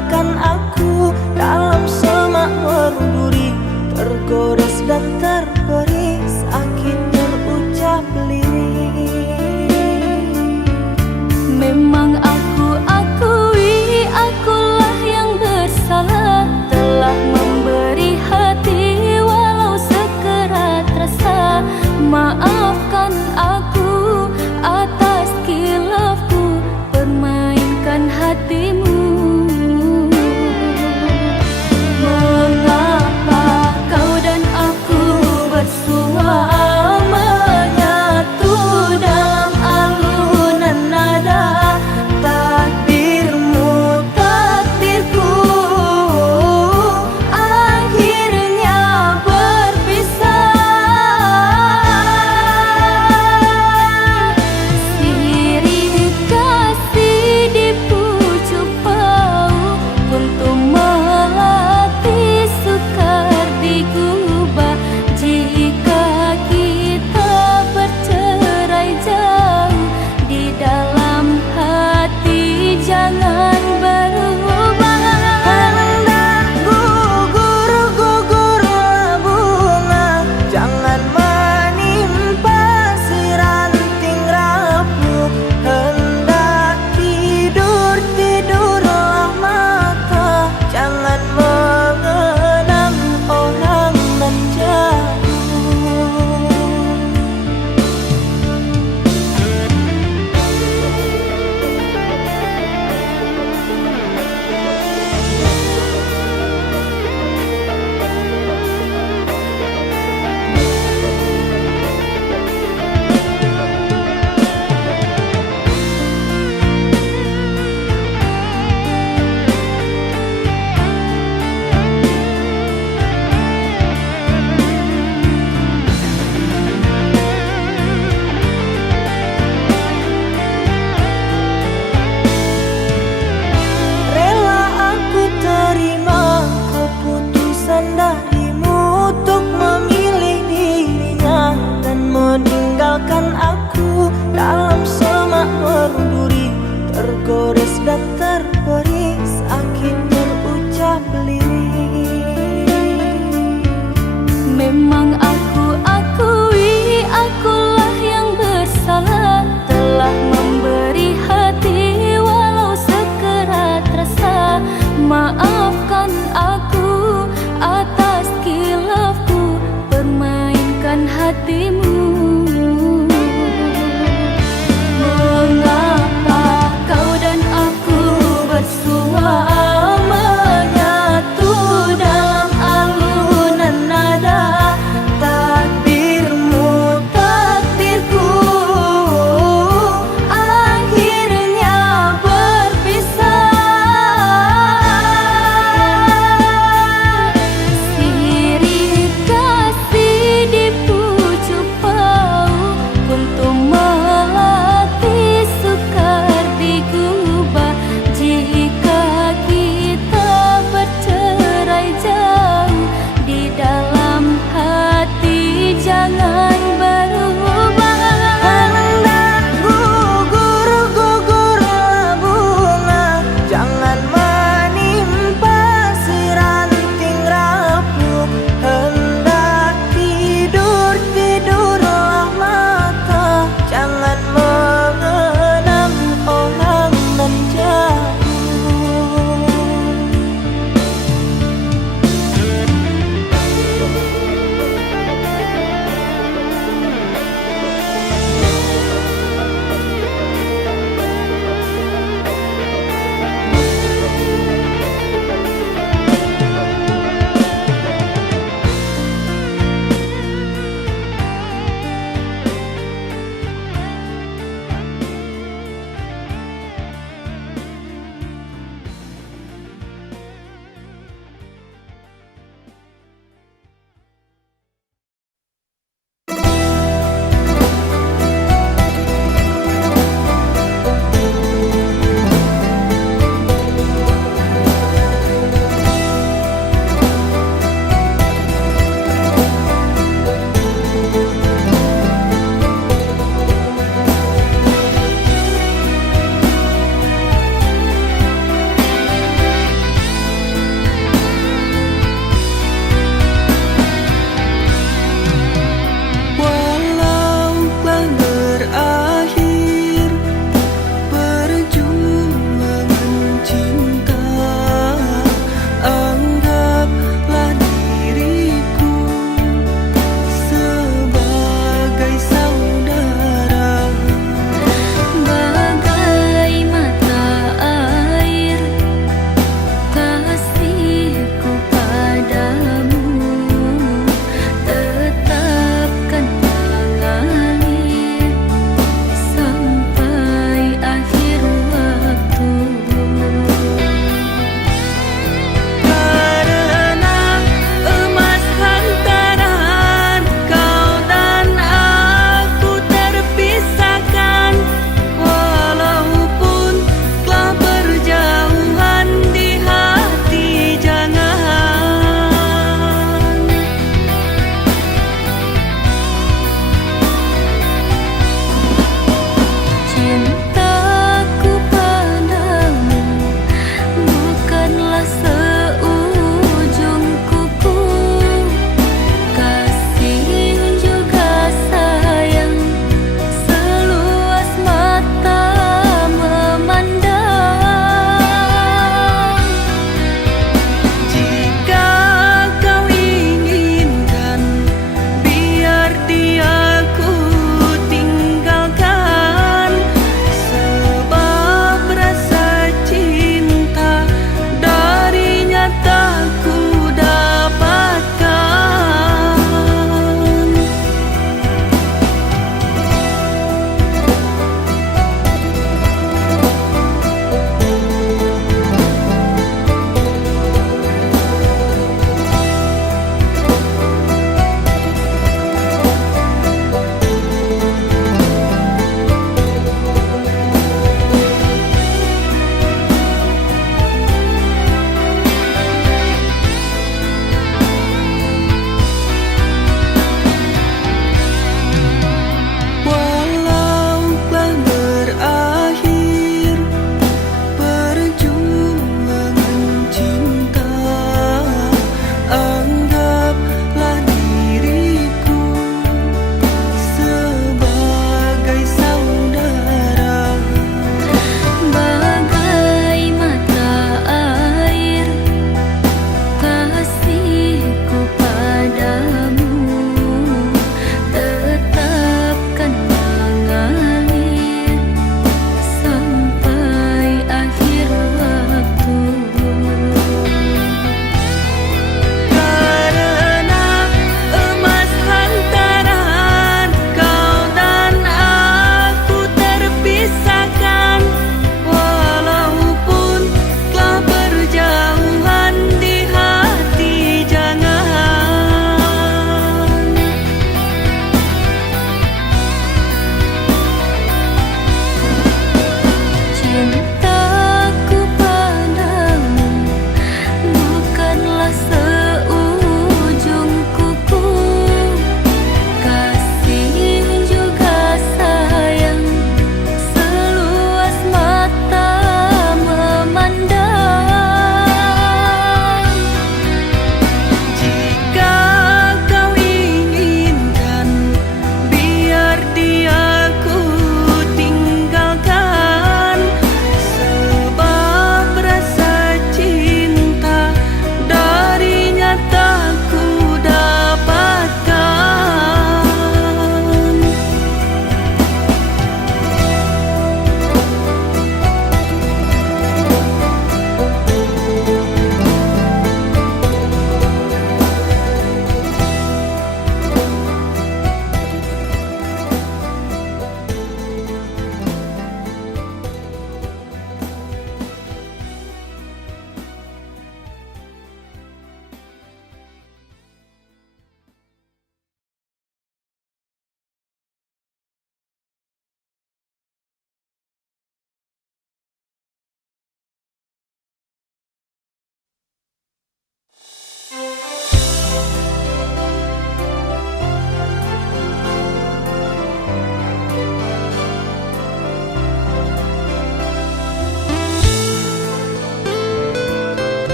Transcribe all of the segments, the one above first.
meninggalkan aku dalam semak berduri, tergores dan terberi sakit terucap lirik. Memang aku akui akulah yang bersalah, telah memberi hati walau sekerat rasa. Maafkan aku atas kilafku permainkan hatimu. Mengapa kau dan aku bersua menyatu dalam alunan nada? Takdirmu takdirku akhirnya berpisah. Sirih kasih di pucuk bau untuk melatih sukar digubah. Jika kita bercerai jauh, di dalam hati jangan berubah. Hendak gugur-gugurlah bunga, jangan menimpa si ranting rapuh. Hendak tidur-tidurlah mata, jangan mengenang orang nan jauh. Rela aku terima keputusan darimu untuk memilih dirinya dan meninggalkan aku dalam semak berduri, tergores dan terberi sakit terucap lirik. Memang aku akui akulah yang bersalah, telah memberi hati walau sekerat rasa. Maafkan aku atas kilafku permainkan hatimu. Mengapa kau dan aku bersua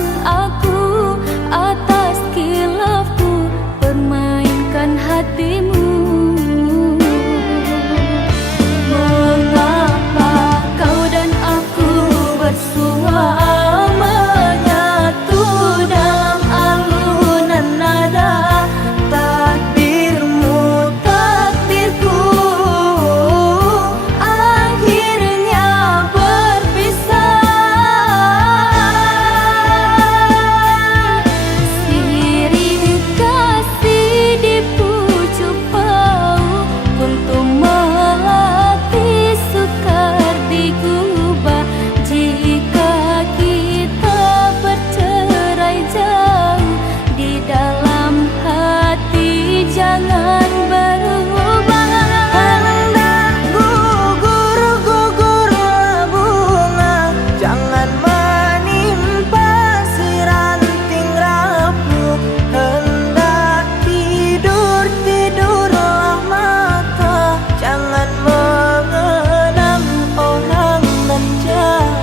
maafkan aku atas khilafku permainkan hatimu. Mengapa kau dan aku bersua menyatu dalam alunan nada takdirmu takdirku akhirnya berpisah. Sirih kasih di pucuk bau untuk melatih sukar digubah jika kita bercerai jauh di dalam hati jangan berubah. Hendak gugur-gugurlah bunga, jangan menimpa si ranting rapuh. Hendak tidur-tidurlah mata, jangan mengenang orang nan jauh.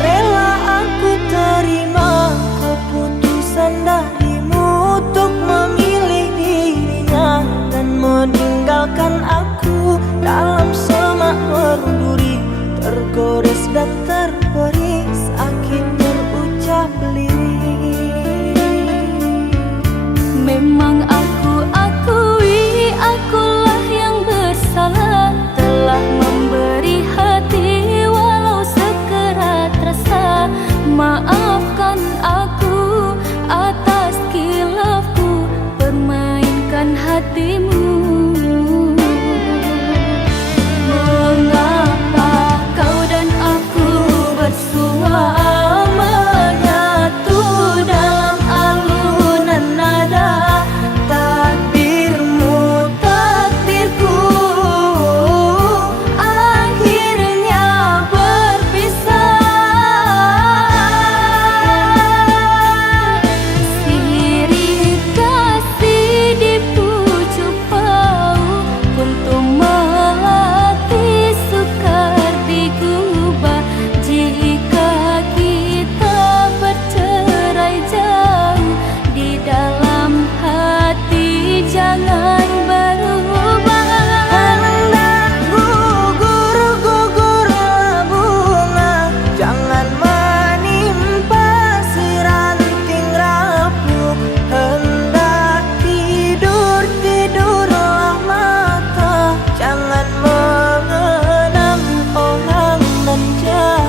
Rela aku terima keputusan darimu untuk memilih dirinya dan meninggalkan aku dalam semak berduri, tergores dan terberi sakit terucap lirik. Memang aku akui akulah yang bersalah, telah memberi hati walau sekerat rasa. Maafkan aku atas khilafku permainkan hatimu. Mengapa kau dan aku bersua menyatu dalam alunan nada takdirmu takdirku akhirnya berpisah. Sirih kasih di pucuk bau untuk melatih sukar digubah jika kita bercerai jauh di dalam hati jangan berubah. Hendak gugur-gugurlah bunga, jangan menimpa si ranting rapuh. Hendak tidur-tidurlah mata, jangan mengenang orang nan jauh.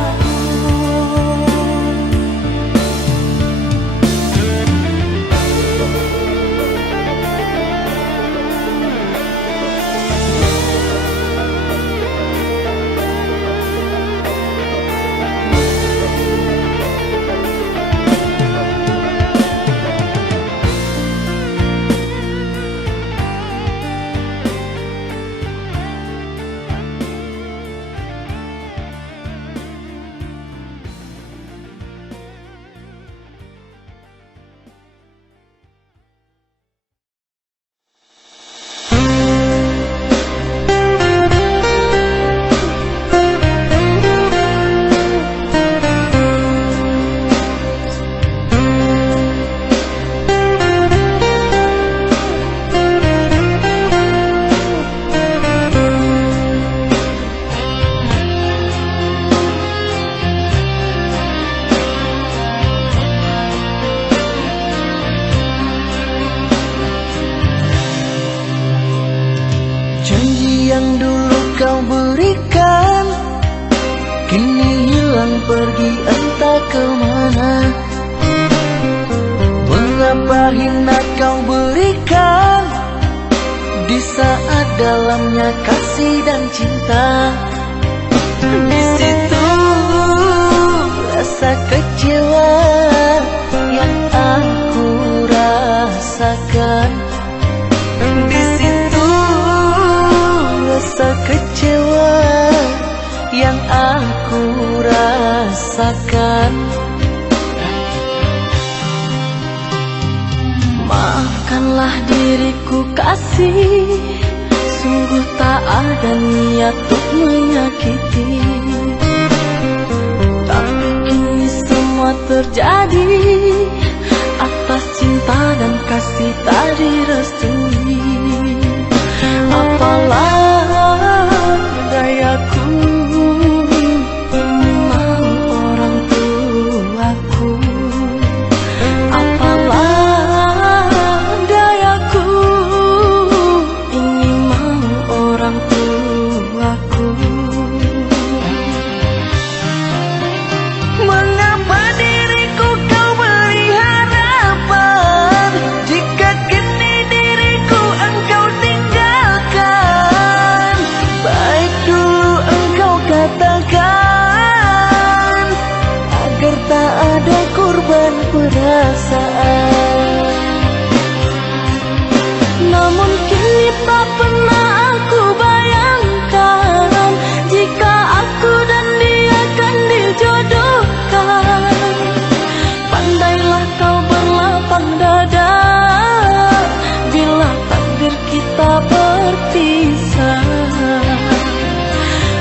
Yang dulu kau berikan kini hilang pergi entah kemana. Mengapa hina kau berikan di saat dalamnya kasih dan cinta. Di situ rasa kecewa yang aku rasakan. Di situ rasa kecewa yang aku rasakan. Maafkanlah diriku kasih, sungguh tak ada niat untuk menyakiti. Tapi kini semua terjadi atas cinta dan kasih tak direstui. Apalah dayaku, ini mau orang tuaku. Apalah dayaku, ini mau orang tuaku. Mengapa diriku kau beri harapan, jika kini diriku engkau tinggalkan? Baik dulu engkau katakan, agar tak ada korban perasaan. Namun kini tak pernah aku bayangkan, jika aku dan dia akan dijodohkan. Pandailah kau berlapang dada, bila takdir kita berpisah.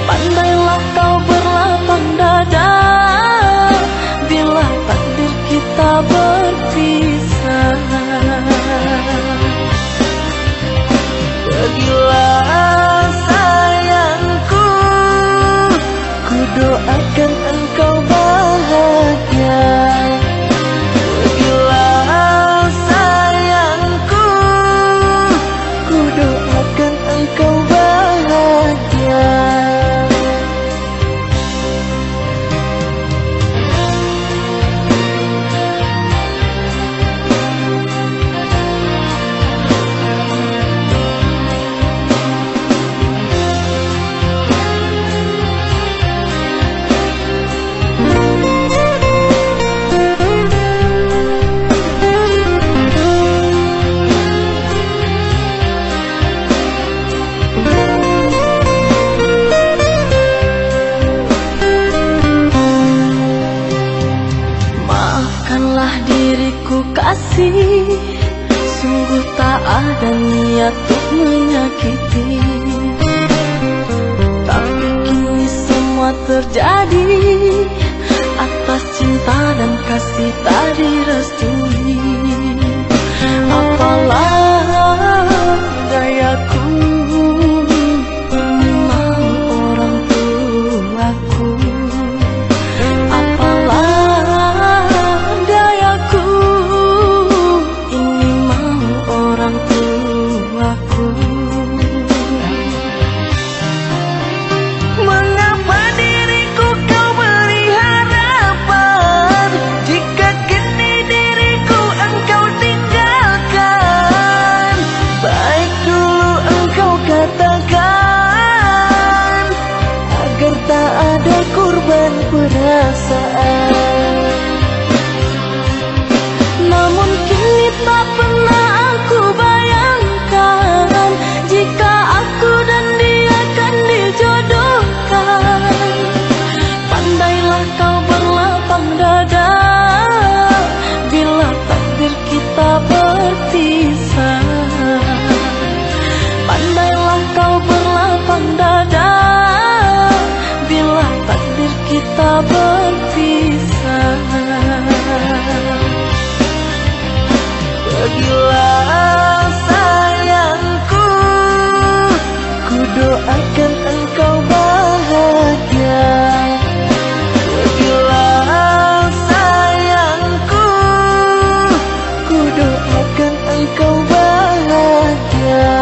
Pandailah kau berlapang dada, bila takdir kita berpisah. Pergilah sayangku, ku doakan engkau bahagia. Pergilah sayangku, ku doakan engkau bahagia. Maafkanlah diriku kasih, sungguh tak ada niat untuk menyakiti. Tapi kini semua terjadi atas cinta dan kasih tak direstui. Apalah dayaku, ini mau orang tuaku. Apalah dayaku, ini mau orang tuaku. Mengapa diriku kau beri harapan, jika kini diriku engkau tinggalkan? Baik dulu engkau katakan, agar tak ada korban perasaan. Namun kini tak pernah aku bayangkan, jika aku dan dia akan dijodohkan. Pandailah kau berlapang dada, bila takdir kita berpisah. Pandailah kau berlapang dada, bila takdir kita berpisah. Pergilah sayangku, ku doakan engkau bahagia. Pergilah sayangku, ku doakan engkau bahagia.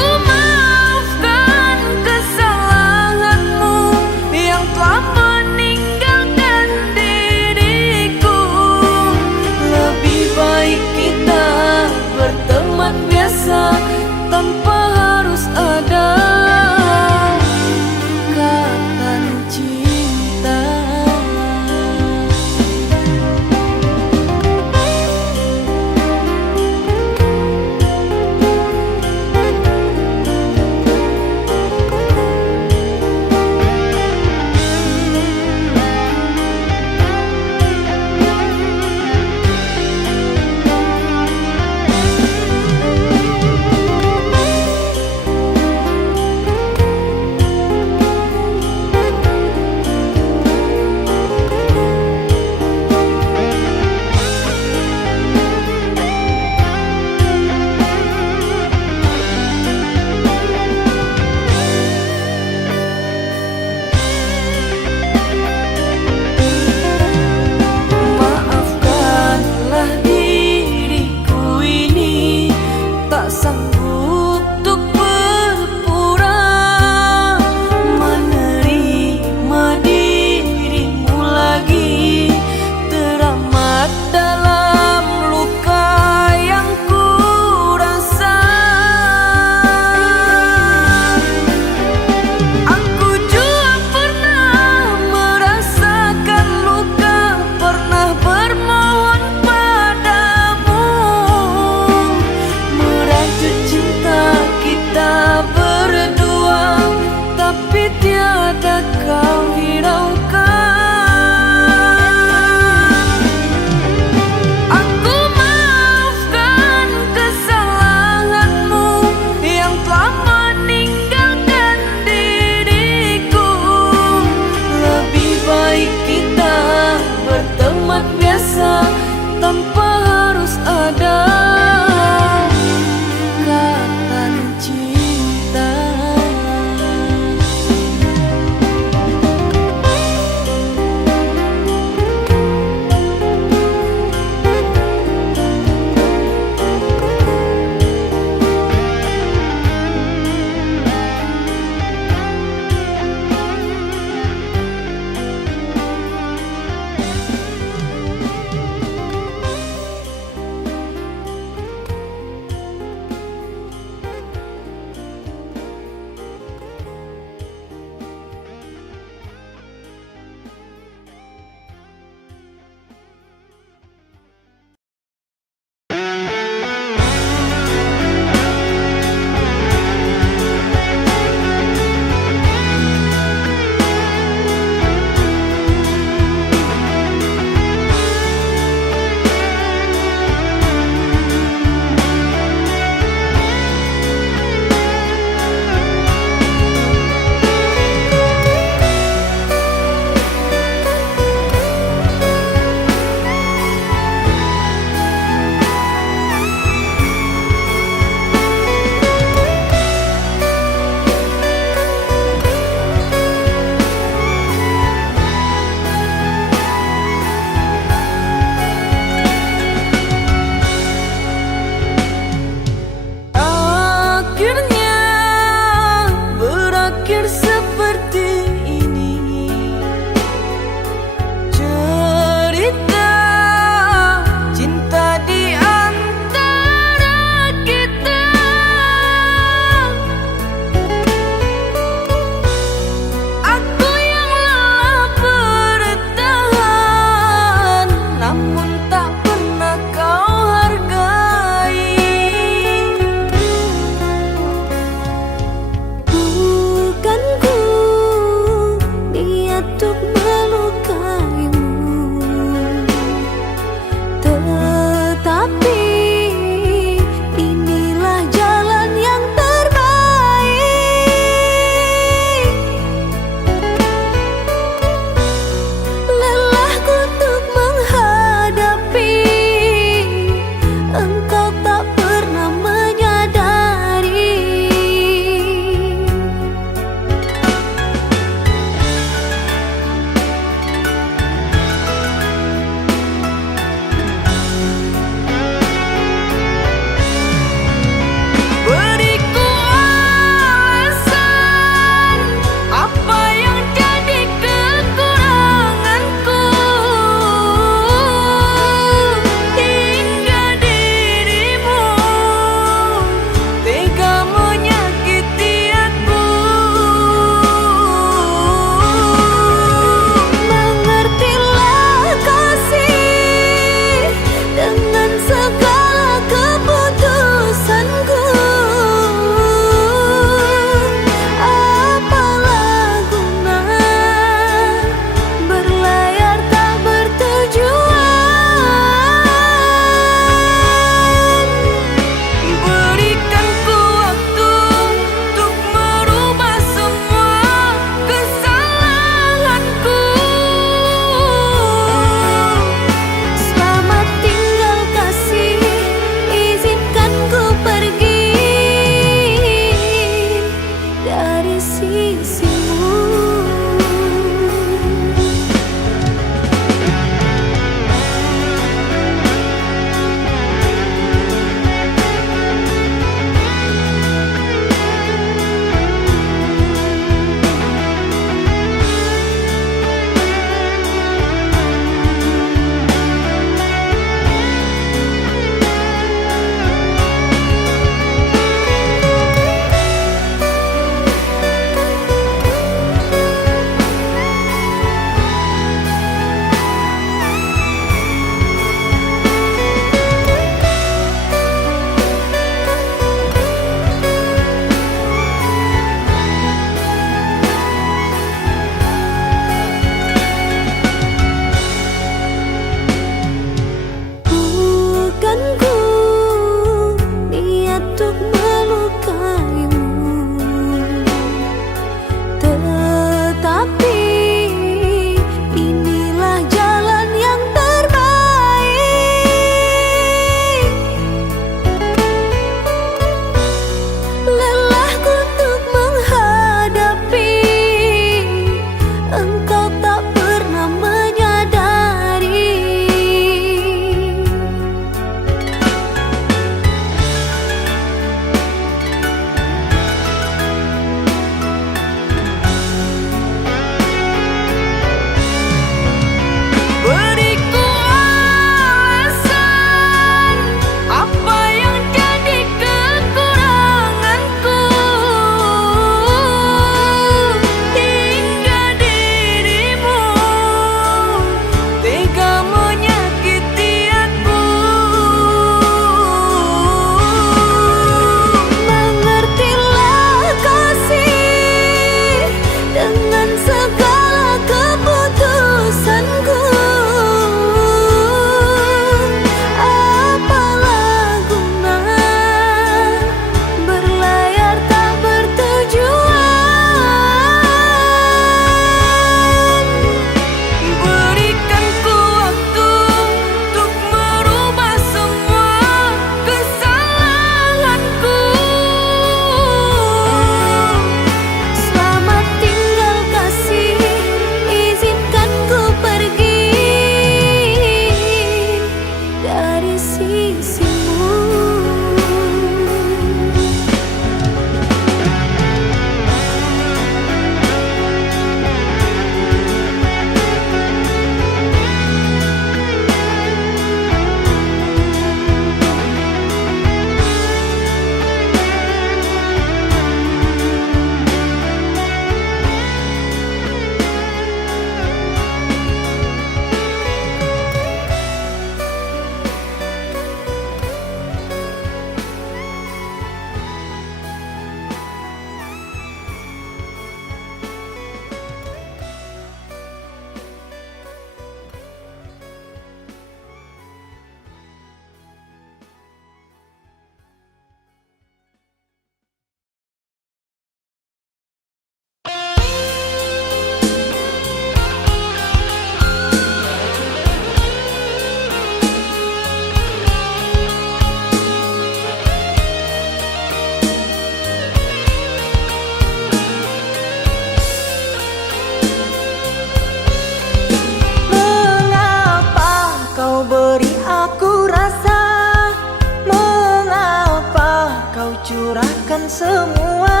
curahkan semua.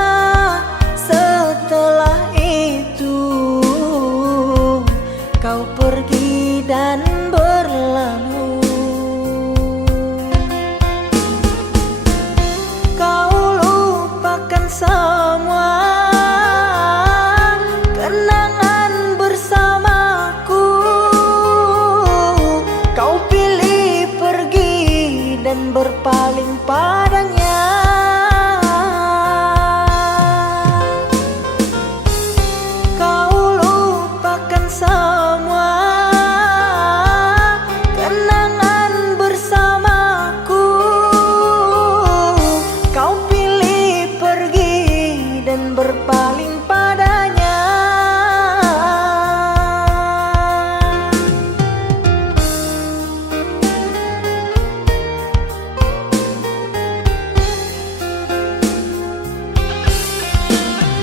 Setelah itu kau pergi dan berlalu. Kau lupakan semua kenangan bersamaku. Kau pilih pergi dan berpaling padanya. Berpaling padanya.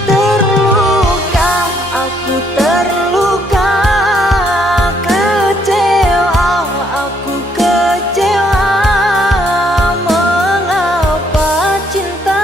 Terluka, aku terluka. Kecewa, aku kecewa. Mengapa cinta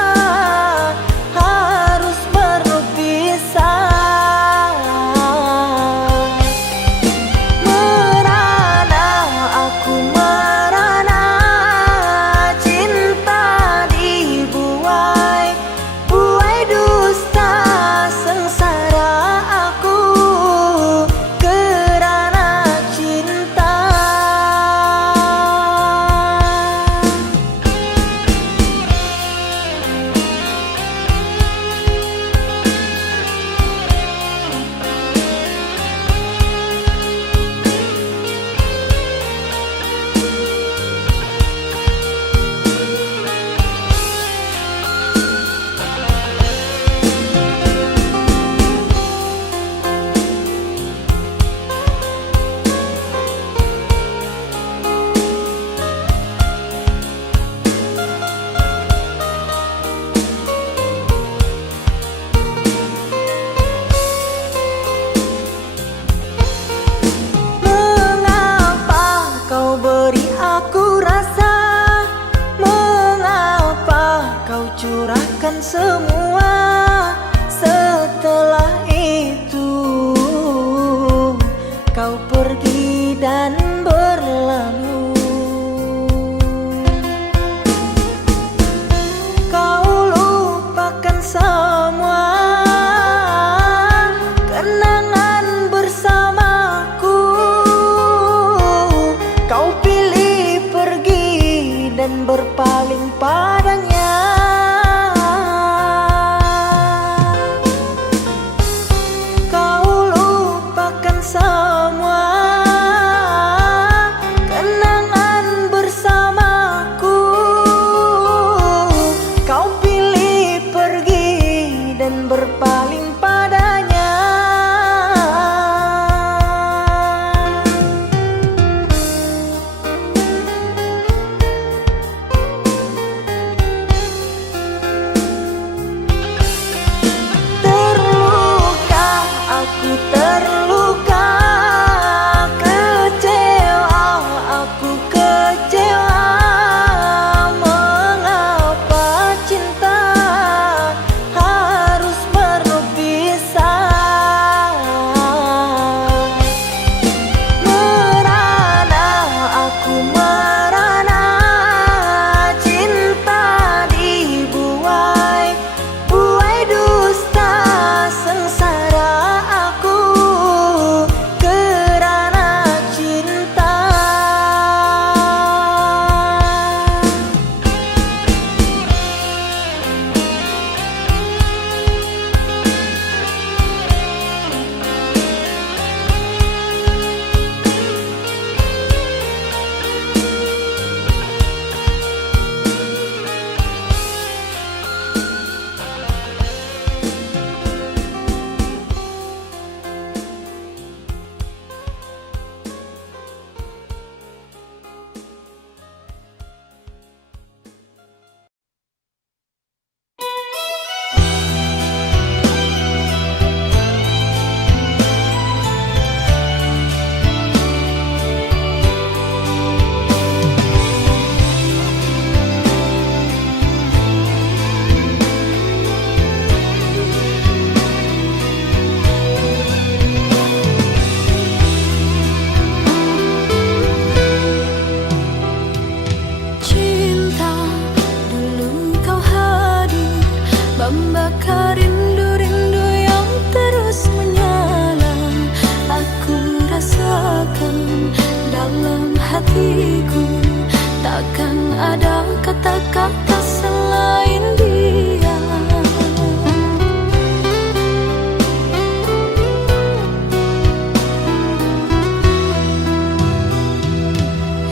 Aku rasa, mengapa kau curahkan semua. Setelah itu kau pergi dan berlalu. Kau lupakan semua kenangan bersamaku. Kau pilih pergi dan berpaling padanya. membakar rindu-rindu yang terus menyala. Aku rasakan dalam hatiku, takkan ada kata-kata selain dia.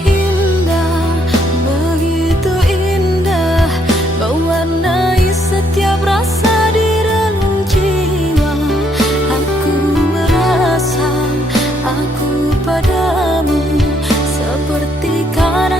Indah, begitu indah, mewarnai setiap rasa di relung jiwa. Aku merasa aku padamu seperti karang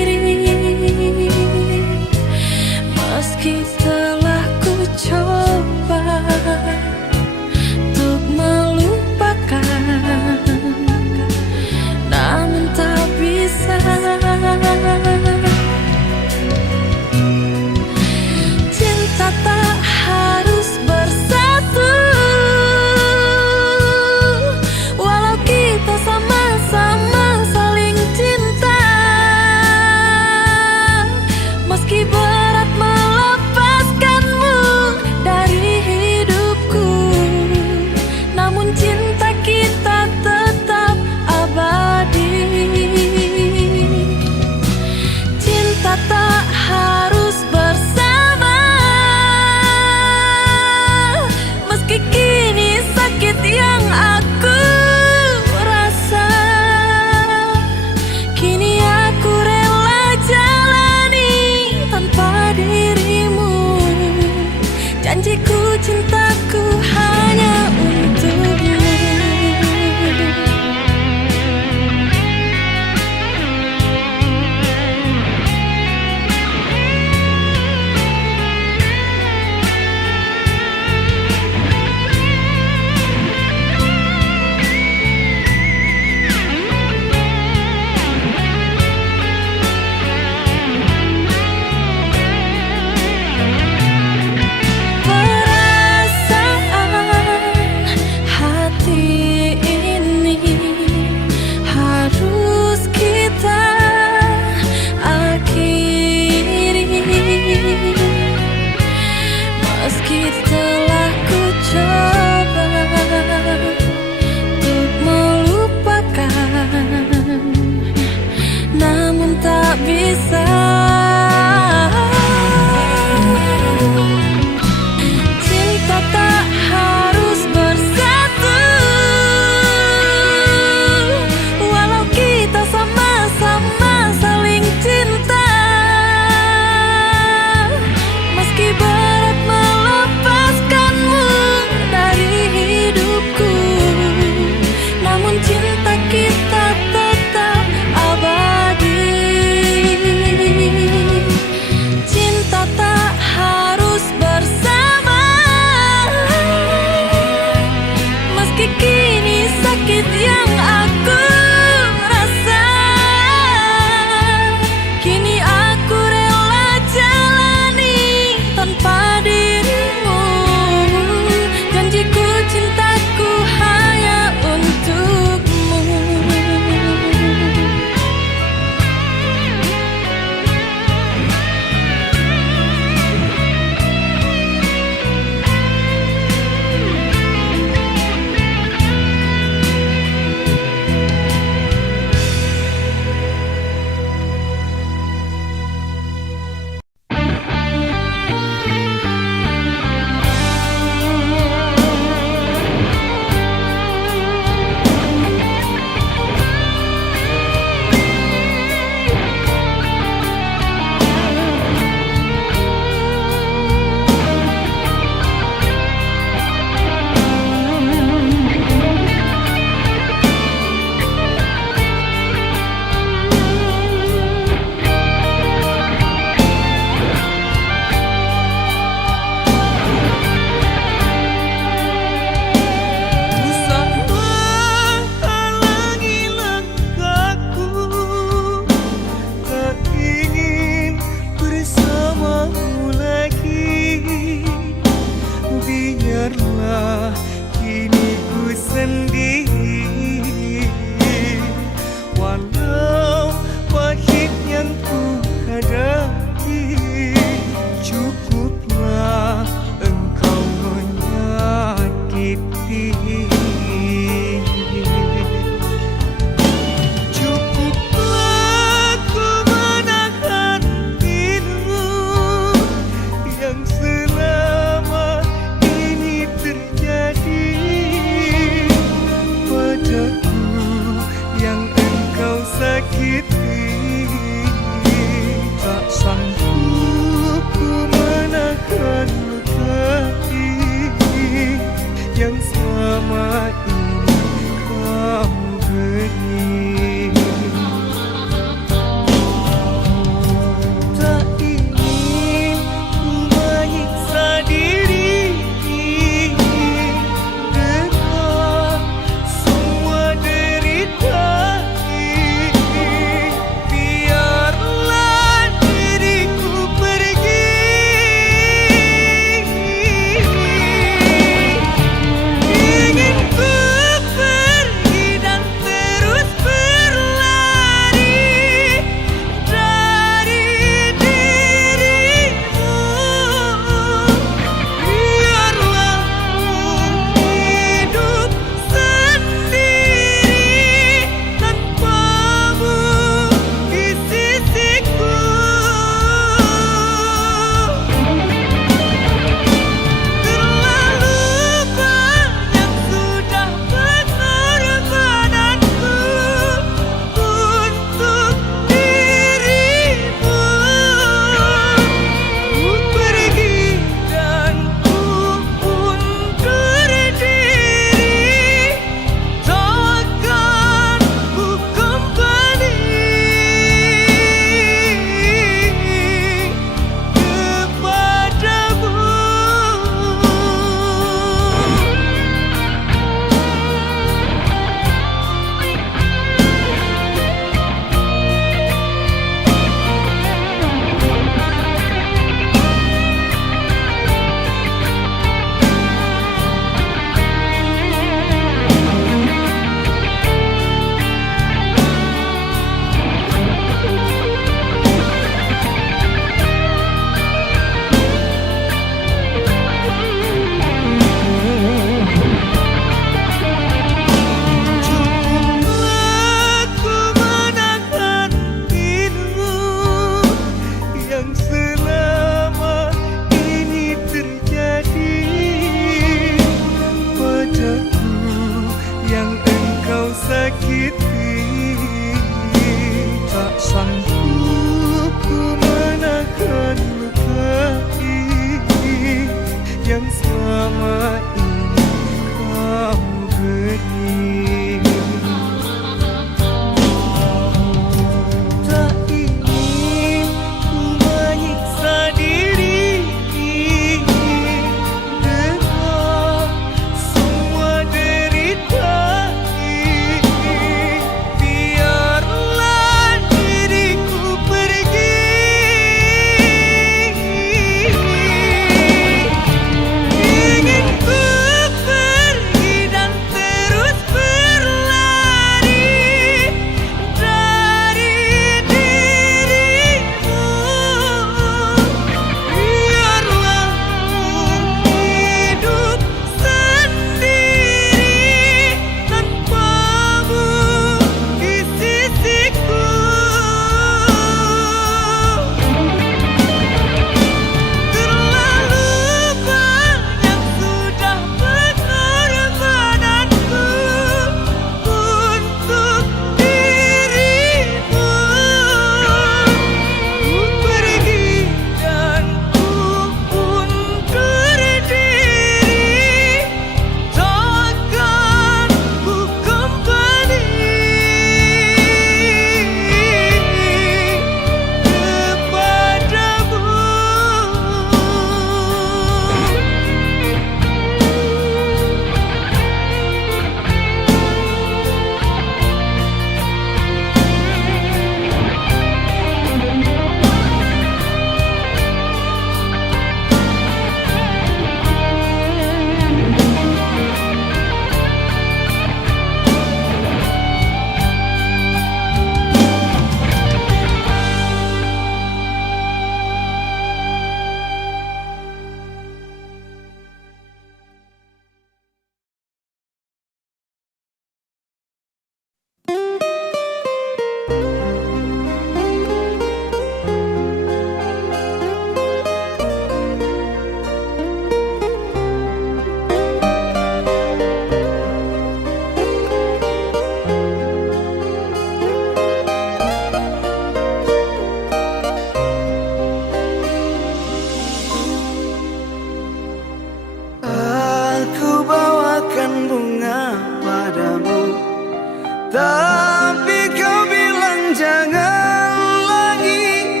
Tapi kau bilang jangan lagi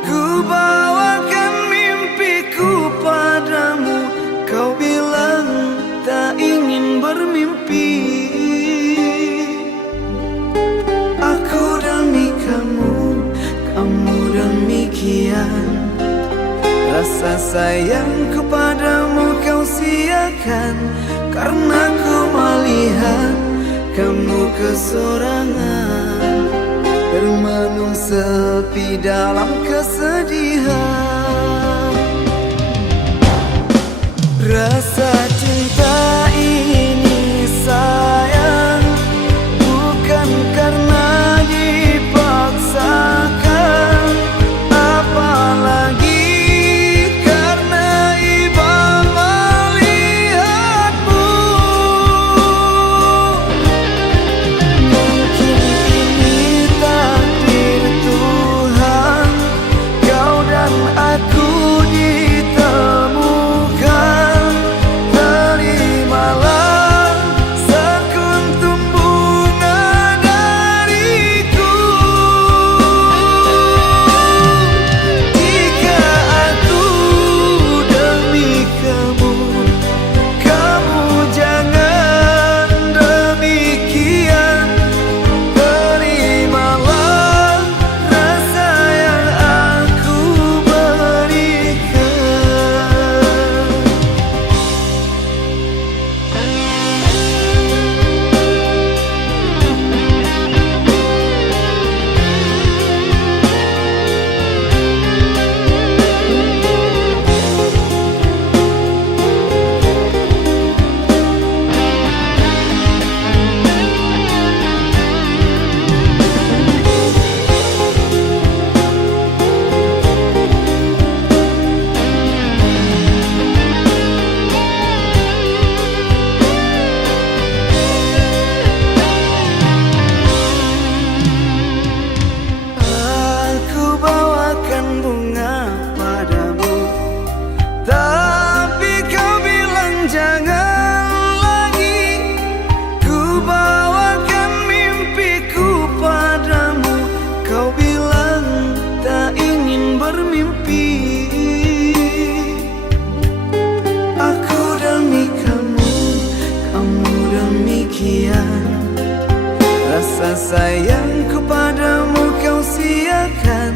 ku bawakan mimpiku padamu. Kau bilang tak ingin bermimpi. Aku demi kamu, kamu demikian. Rasa sayangku padamu kau siakan, karena ku melihat kamu kesorangan, termenung sepi dalam kesedihan. Rasa cinta ini sayang bukan karena dipaksakan, apalagi karena iba melihatmu. Mungkin ini takdir Tuhan, kau dan aku ditemukan. Terimalah sekuntum bunga dariku. Jika aku demi kamu, kamu jangan demikian. Terimalah rasa yang aku berikan. Aku bawakan bunga padamu, tapi kau bilang jangan lagi ku bawakan mimpiku padamu. Kau bilang tak ingin bermimpi. Aku demi kamu, kamu demikian. Rasa sayangku padamu kau siakan,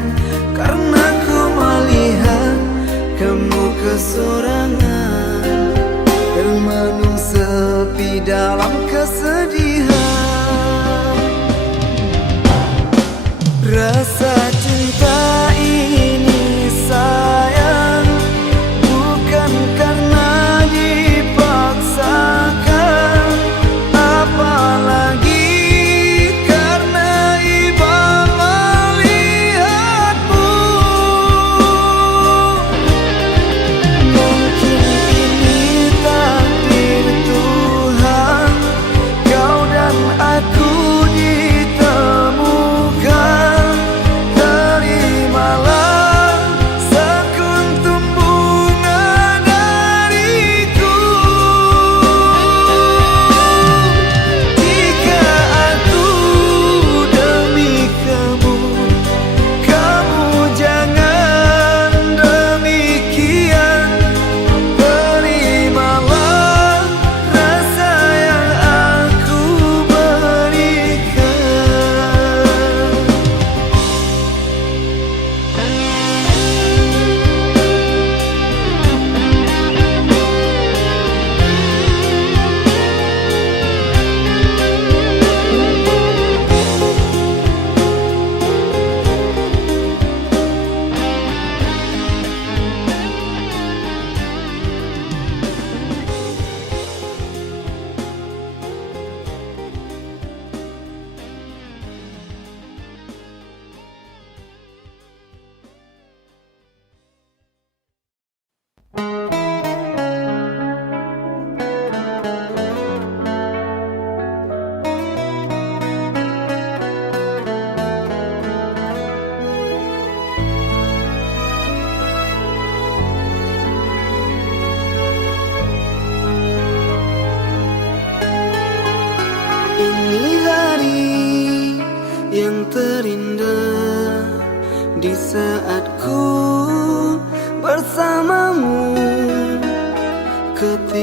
karena ku melihat kamu kesorangan, termenung sepi dalam kesedihan. Rasa cinta ini sayang bukan karena dipaksakan, apalagi karena iba melihatmu. Mungkin ini takdir Tuhan,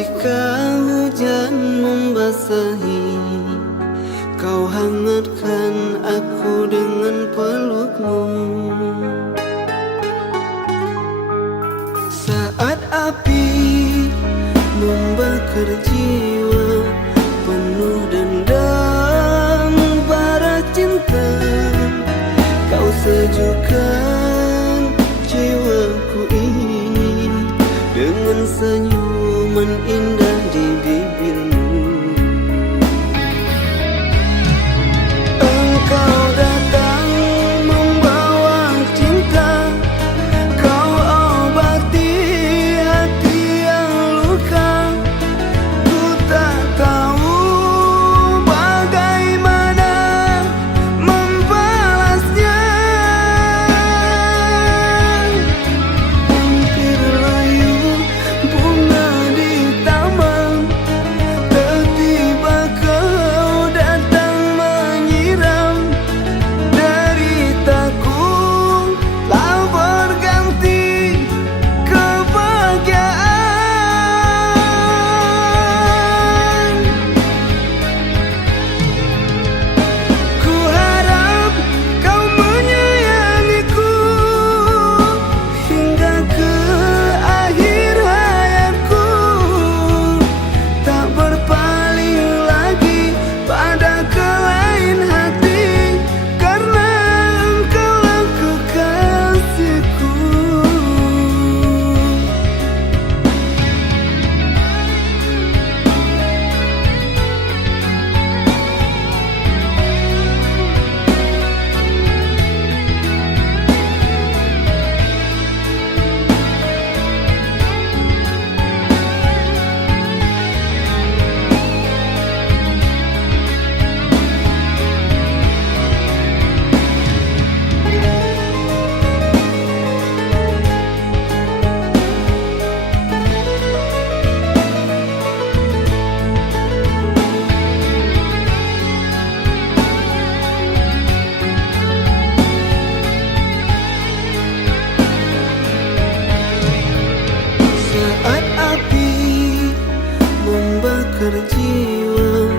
Ketika hujan membasahi, kau hangatkan aku dengan pelukmu. Saat api membakar jiwa, penuh dendam bara cinta, kau sejukkan jiwaku ini dengan senyuman indah di bibirmu. Engkau datang membawa cinta, kau obati hati yang luka. Ku tak tahu bagaimana membalasnya. Hampir layu bunga di taman, tiba-tiba kau datang menyiram. Deritaku telah berganti kebahagiaan. Ku harap kau menyayangiku hingga ke akhir hayatku, tak berpaling lagi pada kelain hati, karena engkaulah kekasihku. Saat api membakar jiwa,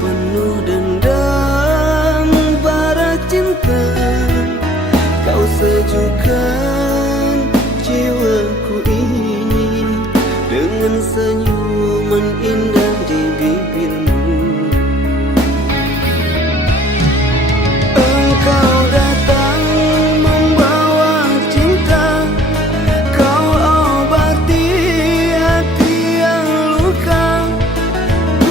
penuh dendam bara cinta, kau sejukkan jiwaku ini dengan senyuman indah di bibirmu. Engkau datang membawa cinta, kau obati hati yang luka. Ku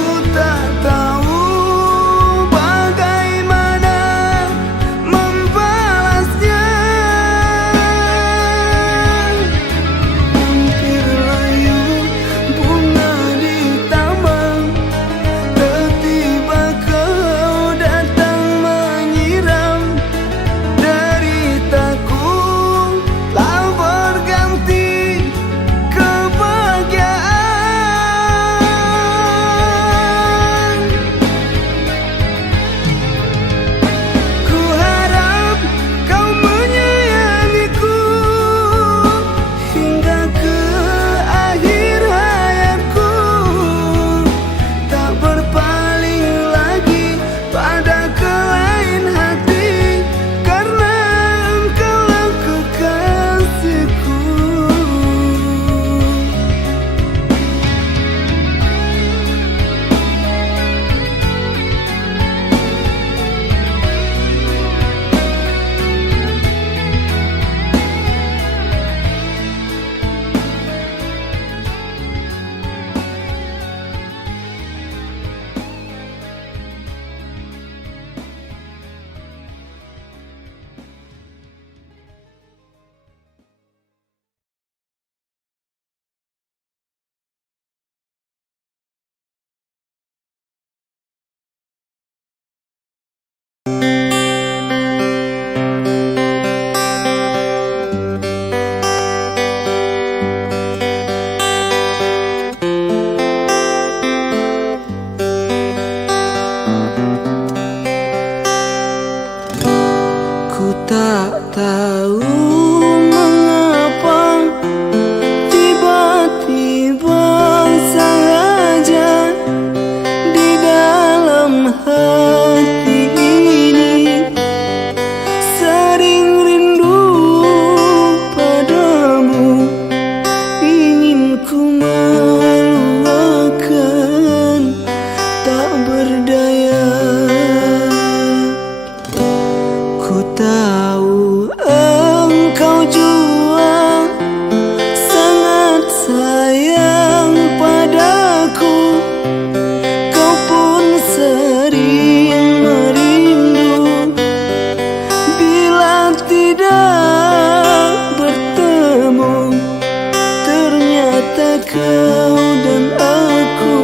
kau dan aku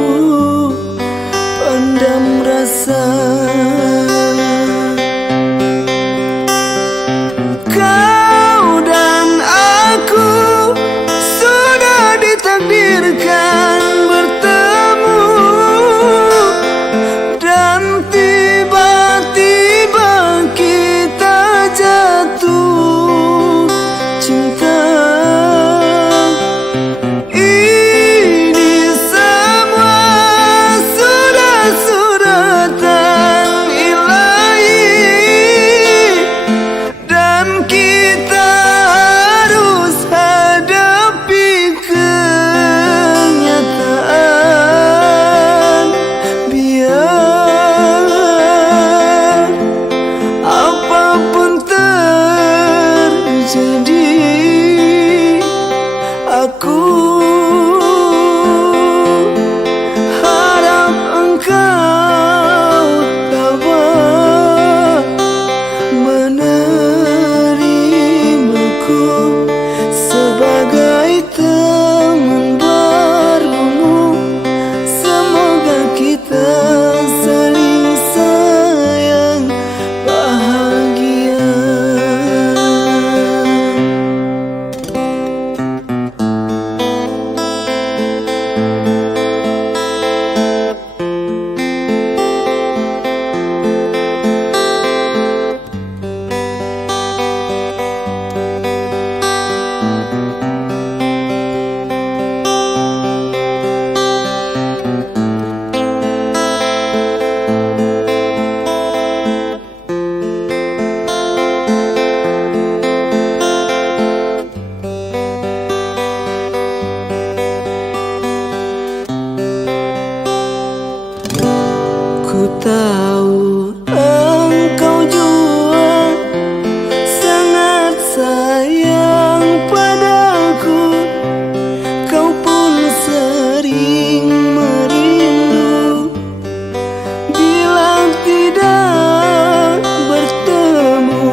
pendam rasa. Kau dan aku sudah ditakdirkan bertemu, dan tiba-tiba kita jatuh cinta. Ini semua sudah suratan ilahi, dan kita harus hadapi kenyataan. Biar apapun terjadi, aku harap engkau tabah menerimaku sebagai teman barumu. Semoga kita saling sayang bahagia. Ku tahu engkau juga sangat sayang padaku. Kau pun sering merindu bila tidak bertemu.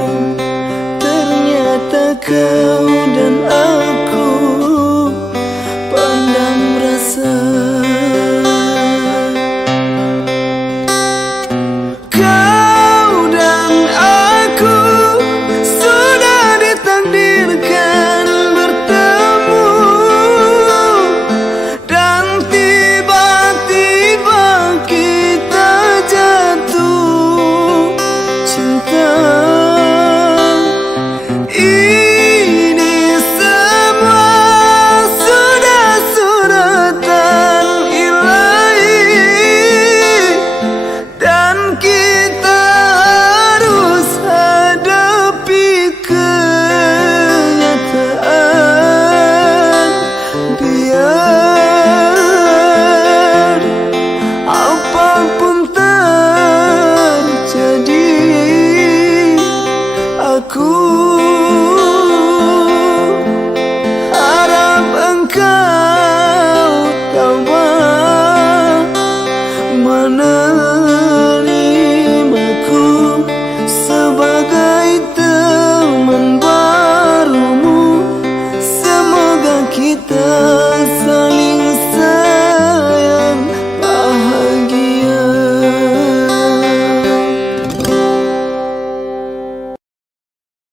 Ternyata kau dan aku pendam rasa. Kau dan aku sudah ditakdirkan bertemu, dan tiba-tiba kita jatuh cinta. Ini semua sudah suratan ilahi, dan kita harus hadapi kenyataan. Biar apapun terjadi, aku harap engkau tabah